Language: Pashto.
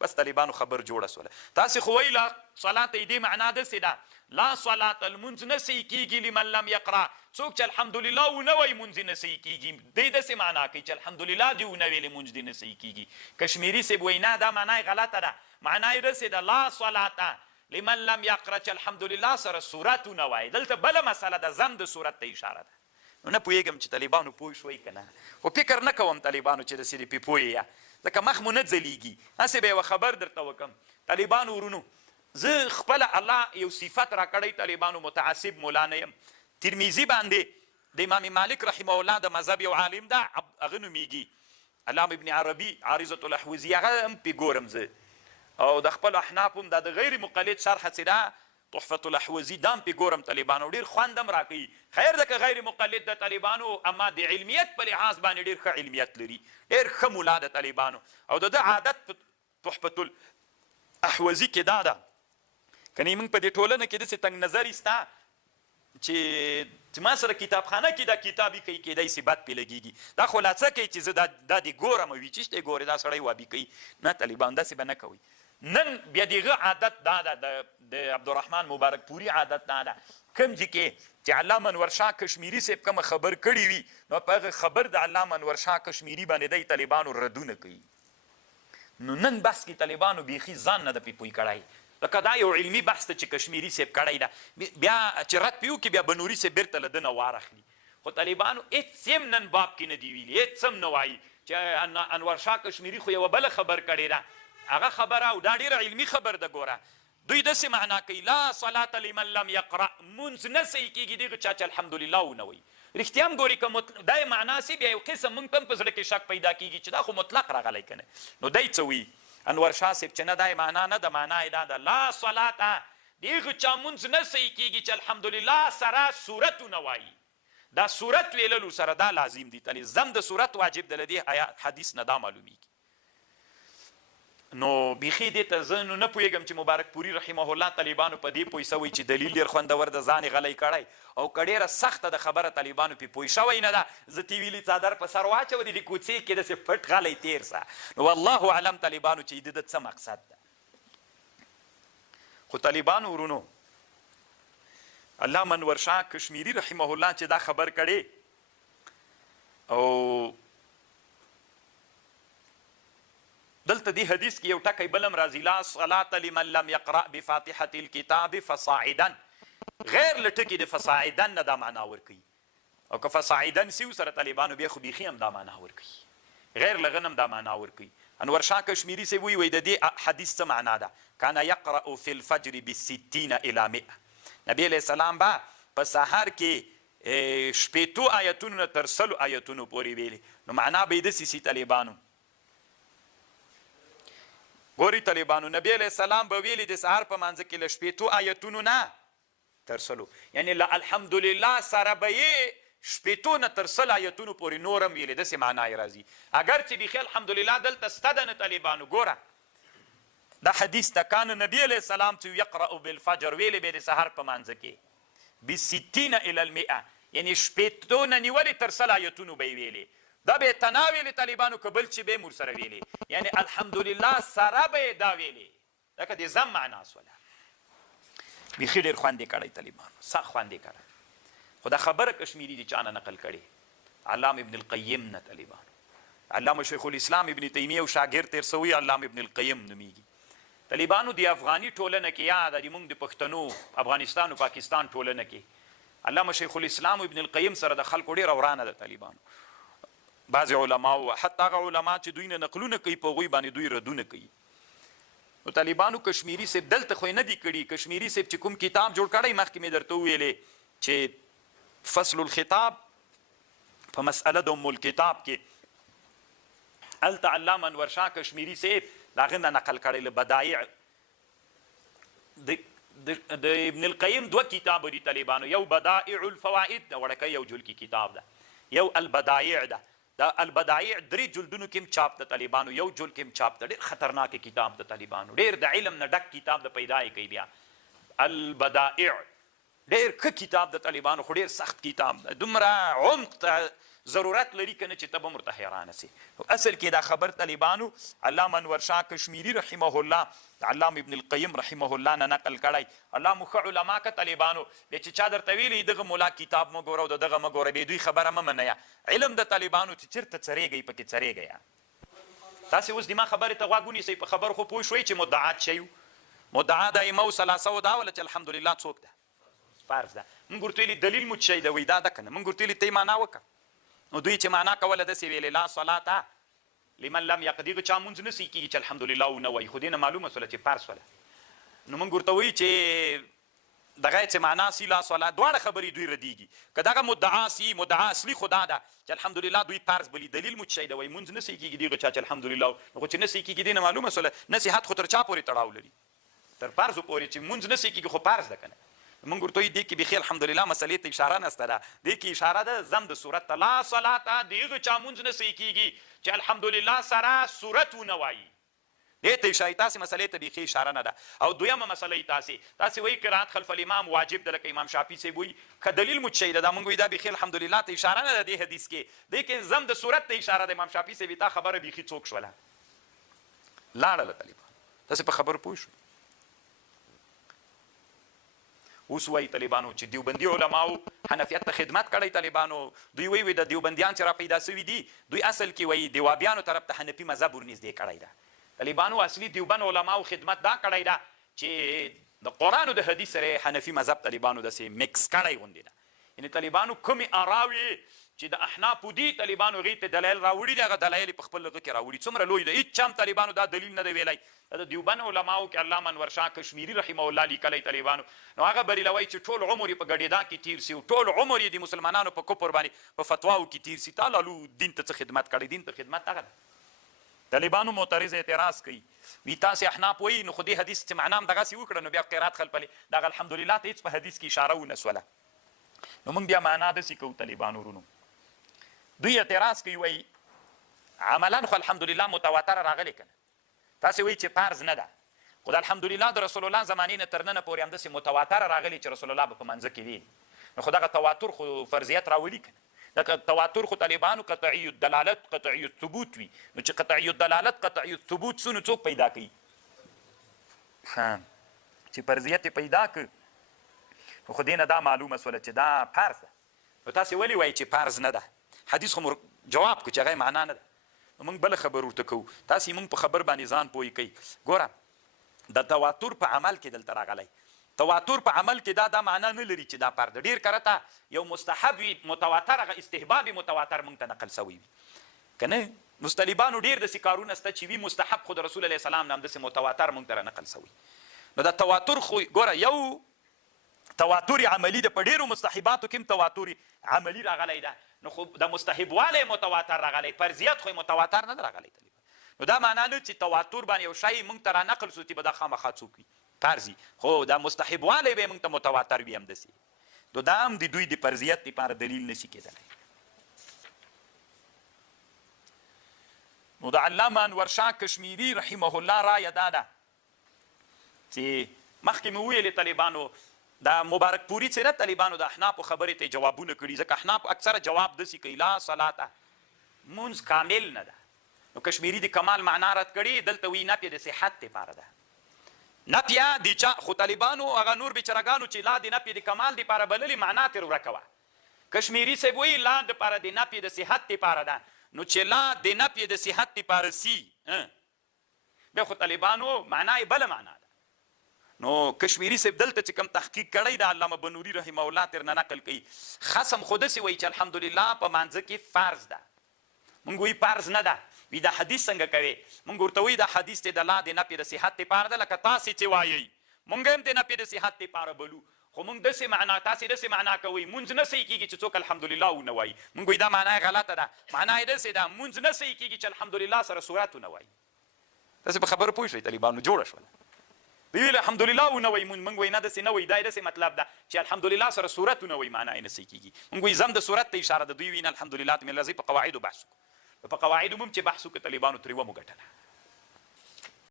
بس طالبانو خبر جوړه سوله. تاسې خو وایي لا صلات یې دې معنا داسې ده لا صلات لمونځ نه صحیح کېږي لمن لم یقرأ. څوک چې الحمدلله ونه وایي مونځ یې نه صحیح کېږي. دی داسې معنا کوي چې الحمدلله دې ونه ویلې مونځ دې نه صحیح کېږي. کشمیري صاحب وایي نه دا معنا یې غلطه ده. معنا یې داسې ده لا صلات لمن لم یقرأ چې الحمدلله سره صورت ونه وایي. دلته بله مسله ده ضم د صورت ته اشاره ده. نو نه پوهېږم چې طالبانو پوه شوئ که نه. خو فکر نه کوم طالبانو چې داسې دې پې پوه یې ځکه مخ مو نه ځلیږي. هسې به یوه خبر درته وکړم طالبانو ورونو زه خپله الله یو صفت راکړی طالبانو متعصب مولا نه یم. ترمیزي باندې د امام مالک رحمه الله د مذهب یو عالم ده هغه نومیږي علامه ابن عربي عارضة الاحوزي هغه هم پې ګورم زه او د خپل احناف هم دا د غیر مقلد شرح چې ده تحفة الاحوزي دا هم پې ګورم طالبانو ډېر خوند هم راکوي. خیر ده که غیر مقلد د طالبانو اما د علمیت په لحاظ باندې ډېر ښه علمیت لري ډېر ښه مولا د طالبانو او د ده عادت په تحفة الاحوزي کې دا ده کنی موږ په دې ټولنه کې داسې تنګ نظري سته چې ما سره کتابخانه کې دا کتابي کوي کیدای سي بد پې لګېږي دا خلاصه کوي چې زه دا دې ګورم وي چې شته ګورې دا سړی وابي کوي نه طالبان داسې به نه کوي. نن بیا دغه عادت دا ده د عبدالرحمن مبارک پوري عادت دا ده کوم ځای کې چې علامه انور شاه کشمیري صاحب کومه خبر کړې وي نو په هغه خبر د علامه انور شاه کشمیري باندې دی طالبانو ردونه کوي. نو نن بس کې طالبانو بیخي ځان نه ده پې پوه کړی لکه دا یو علمي بحث ته چې کشمیري صاحب کړی ده بیا چې رد پې وکړي بیا بنوري صاحب بیرته له ده نه وار اخلي. خو طالبانو هېڅ هم نن باب کې نه دي ویلي هېڅ هم نه وایي چې انور شاه کشمیري خو یوه بله خبر کړې ده هغه خبره او دا ډېره علمي خبر ده. ګوره دوی داسې معنا کوي لا صلات لمن لم یقرأ مونځ نه صحیح کېږي دغه چا چې الحمدلله ونه وایي. رښتیا هم ګورې که دا یې معنا سي بیا یو قسم موږ ته هم په زړه کې شک پیدا کېږي چې دا خو مطلق راغلی که نه. نو دی څه وایي انور شاه صاحب چې نه دا یې معنا نه ده معنا یې دا ده لا صلات د هغه چا مونځ نه صحیح کېږي چې الحمدلله سره صورت ونه وایي. دا صورت ویللو سره دا لازم دي تلې زم د صورت واجب ده له دې حدیث نه دا معلومیږي. نو بیخي دې ته زه نو نه پوهېږم چې مبارک پوري رحمه الله طالبانو په دې پوه شوی چې دلیل ډېر خوندور د ځان یې غلی کړی او که ډېره سخته د خبره طالبانو پې پوه شوی نه ده زه تې ویلي څادر په سر واچوه د دې کوڅې کې داسې پټ غلی تېر سه. نو والله اعلم طالبانو چې د ده څه مقصد ده. خو طالبانو ورونو علامه انور شاه کشمیري رحمه الله چې دا خبر کړی او دلته دې حدیث کې یو ټکی بل هم راځي لا صلاة لمن لم یقرأ بفاتحة الکتاب فصاعدا غیر له ټکي د فصاعدا نه دا معنا ورکوي او که فصاعدا سي ورسره طالبانو بیا خو بیخي هم دا معنا ورکوي غیر له غنم دا معنا ورکوي. انور شاه کشمیري صاحب وایي د دې حدیث څه معنا ده کان یقرأ فی الفجر ب60 الی 100 نبی علیه السلام به په سهار کې شپېتو آیتونو نه تر 100 آیتونو پورې ویلي. نو معنا به یې داسې سي طالبانو ګوري طالبانو نبی علیه السلام به ویلي د سهار په منځ کې له شپېتو آیتونو نه تر 100 یعنې له الحمدلله سره به یې شپېتو نه تر 100 آیتونو پورې نور هم ویلې داسې معنا یې راځي. اگر چې بیخي الحمدلله دلته سته ده نه طالبانو ګوره دا حدیث ته کان نبی علیه السلام چې یقرأ بالفجر ویلې به د سهار په منځ کې ب60 الی 100 یعنې شپېتو نه نیولې تر 100 آیتونو به یې ویلې دا به یې تنا ویلې طالبانو که بل چې به یې ورسره ویلې یعنې الحمدلله سره به یې دا ویلې لکه د زم معنا سوله. بیخي ډېر خوند یې کړی طالبانو سخت خوند یې کړی. خو دا خبره کشمیري د چا نه نقل کړې علامه ابن القیم نه طالبانو علامه شیخ الاسلام ابن تیمیه او شاګرد تېر سوی علامه ابن القیم نومیږي. طالبانو د افغاني ټولنه کې یا د موږ د پښتنو افغانستان او پاکستان ټولنه کې علامه شیخ الاسلام ابن القیم سره د خلکو ډېره ورانه ده طالبانو. بعضې علماو حتی هغه علما چې دوی نه نقلونه کوي په هغوی باندې دوی ردونه کوي. نو طالبانو کشمیري صاحب دلته خو یې نه دي کړي. کشمیري صاحب چې کوم کتاب جوړ کړی مخکې مې درته وویلې چې فصل الخطاب په مسأله د ام الکتاب کې هلته علامه انور شاه کشمیري صاحب د هغه نه نقل کړی له بدایع د ابن القیم دوه کتابه دي طالبانو یو بدائع الفوائد د وړکۍ یو جلکي کتاب ده یو البدایع ده دا البدایع 3 جلدونو کې هم چاپ ده طالبانو یو جلد کې هم چاپ ده ډېر خطرناک کتاب ده طالبانو ډېر د علم نه ډک کتاب ده پیدا یې کوي بیا البدایع ډېر ښه کتاب ده طالبانو خو ډېر سخت کتاب ده دومره عمق ته ضرورت لري که نه چې ته به ورته حیرانه سي. اصل کې دا خبر طالبانو علامه انور شاه کشمیری رحمه الله علامه ابن القیم رحمه الله نه نقل کړی. علامه ښه علما که طالبانو بیا چې چا درته ویلي دغه ملا کتاب مه ګوره او د دغه مه ګوره بیا دوی خبره مه منئ. علم د طالبانو چې چېرته څرېږئ پکې څرېږئ. تاسې اوس د ما خبرې ته غوږ ونیسئ. په خبرو خو پوه شوئ چې مدعات شی مدعا د ائمه ثلاثه دا وله چې الحمدلله څوک ده؟ فرض ده. موږ ورته ویلي دلیل مو څه شی ده؟ وایي دا ده که نه. موږ ورته ویلي ته یې معنا وکړه. نو دوی چې معنا کوله داسې ویلې لا صلاته لمن لم یقد هغه چا مونځ نه سي کېږي چې الحمدلله ونه وایي. خو دې نه معلومه سوله چې فرض شوله. نو موږ ورته وایي چې دغه چې معنا سي لا صلات دواړه خبرې دوی ردیږي. که دغه مدعا سي مدعا اصلي خو دا ده چې الحمدلله دوی فرض بلي. دلیل مو څه شی ده؟ وایي مونځ نه سي کېږي دغه چا چې الحمدلله. خو چې نه سي کېږي دې نه معلومه سوله نصیحت خو تر چا پورې تړاو لري؟ تر فرضو پورې چې مونځ نه سي کېږي خو فرض ده که نه. موږ ورته وایي دې کې بیخي الحمدلله مسلې ته اشاره نسته ده. دې کې اشاره ده ضم د صورت ته. لا صلاته د هغه چا مونځ نه صحیح کېږي چې الحمدلله سره صورت ونه وایي. دې ته اشاره تاسې مسلې ته بیخي اشاره نه ده. او دویمه مسله تاسې وایي قرات خلف الامام واجب ده لکه امام شافعي صاحب وایي. که دلیل مو څه شی ده؟ دا موږ وایي دا بیخي الحمدلله ته اشاره نه ده دې حدیث کې. دې کې ضم د صورت ته اشاره ده. امام شافعي صاحب دا خبره بیخي څوک شوله لاړله طالبان. تاسې په خبرو پوه شوئ. اوس وایي طالبانو چې دیوبندي علماو حنفیت ته خدمت کړی. طالبانو دوی وایي د دیوبندیان چې را پیدا سوي دي دوی اصل کې وایي د وابیانو طرف ته حنفي مذهب ورنږدې کړی ده. طالبانو اصلي دیوبند علماو خدمت دا کړی ده چې د قرآن او د حدیث سره حنفي مذهب طالبانو داسې میکس کړی غوندې ده. یعنې طالبانو کومې اراوې چې د احنافو دي طالبانو هغې ته دلایل راوړي دي. هغه دلایل په خپل هغه کې راوړي. څومره لوی ده. هېڅ چا هم طالبانو دا دلیل نه دی ویلی. د دیوبند علماو کې علامه انور شاه کشمیری رحمه الله لیکلی طالبانو. نو هغه بریلوی چې ټول عمر یې په ګډېدا کې تیر سي او ټول عمر یې د مسلمانانو په کفر باندې په فتواو کې تیر سي. تا لالو دین ته څه خدمت کړی؟ دین ته خدمت هغه ده. طالبانو معترض اعتراض کوي. وي تاسې احناف وایي نو خو دې حدیث چې معنا هم دغسې وکړه نو بیا قرات خلفلې دغه الحمدلله ته هېڅ په حدیث کې اشاره ونه سوله. نو موږ بیا معنا داسې کوو طالبانو ورونو. دوی اعتراض کوي وایي عملا خو الحمدلله متواتره راغلی که نه. تاسې وایي چې فرض نه ده. خو د الحمدلله د رسول الله زمانې نه تر ننه پورې همداسې متواتره راغلي چې رسول الله به په منځه کې ویل. نو خو دغه تواتر خو فرضیت راولي که نه. دغه تواتر خو طالبانو قطعي الدلالت قطعي الثبوت وي. نو چې قطعي الدلالت قطعي الثبوت سو نو څوک پیدا کوي؟ چې فرضیت یې پیدا کړ نو خو دې نه دا معلومه سوله چې دا فرض ده. نو تاسې ولې وایي چې فرض نه ده؟ حدیث خو جواب کړو چې هغه معنا نه ده. نو موږ بله خبر ورته کوو. تاسې موږ په خبر باندې ځان پوه کوئ. ګوره د تواتر په عمل کې دلته راغلی. تواتر په عمل کې دا معنا نه لري چې دا فرض ده. ډېر کرته یو مستحب وي متواتر هغه استحباب متواتر موږ ته نقل سوی وي که نه. نو طالبانو ډېر داسې کارونه شته چې وي مستحب خو د رسول علیه السلام نه همداسې متواتر موږ ته رانقل سوی. نو دا تواتر خو ګوره یو تواتر عملي ده. په ډېرو مستحباتو کې هم تواتر عملي راغلی ده. نو خو د مستحبوالی متواتر راغلی. فرضیت خو متواتر نه ده راغلی. نو دا معنا نه چې تواتر باندې یو شی موږ ته رانقل سو چې به دا خامخا څوک وي فرضي. خو دا مستحبوالی به موږ ته متواتر وي همداسې. نو دا هم د دوی د فرضیت دپاره دلیل نشي کېدلی. نو د علامه انور شاه کشمیری رحمه الله رایه دا ده چې مخکې مې ویلې طالبانو دا مبارک پوري چې ده طالبانو د احنافو خبرې ته جوابونه کړي. ځکه احناف اکثره جواب داسې کوي لا صلاته مونځ کامل نه ده. نو کشمیری د کمال معنا رد کړي. دلته وایي نفیه د صحت دپاره ده. نفیه د چا خو طالبانو هغه نور بېچرهګانو چې لا د نفیه د کمال دپاره بللې معنا ترې ورکه وه. کشمیری صاحب وایي لا دپاره د نفیه د صحت دپاره ده. نو چې لا د نفیه د صحت دپاره سي بیا خو طالبانو معنا یې بله معنا ده. نو کشمیری صاحب دلته چې کوم تحقیق کړی د علامه بنوري رحمه الله تر نه نقل کوي. خصم خو داسې وایي چې الحمدلله په مانځه کې فرض ده. مونږ وایي فرض نه ده. وي دا حدیث څنګه کوي؟ مونږ ورته وایي دا حدیث دی د لا د نفي د صحت دپاره ده. لکه تاسې چې وایئ مونږ هم د نفي د صحت دپاره بلو. خو مونږ داسې معنا تاسې داسې معنا کوئ مونځ نه صحیح کېږي چې څوک الحمدلله ونه وایي. مونږ وایي دا معنا یې غلطه ده. معنا یې داسې ده مونځ نه صحیح کېږي چې الحمدلله سره صورت ونه وایي. تاسې په خبرو پوه شوئ طالبانو جوړه شوله. دوی ویل الحمدلله ونه وایي مونږ وایي نه داسې نه وایي. دا یې داسې مطلب ده چې الحمدلله سره صورت ونه وایي معنا یې نه صحیح کېږي. مونږ وایي ضم د صورت ته اشاره ده. دوی وایي نه الحمدلله ته مې راځئ په قواعدو بحث وکړو. په قواعدو هم چې بحث وکړو طالبانو ترې ومو ګټله.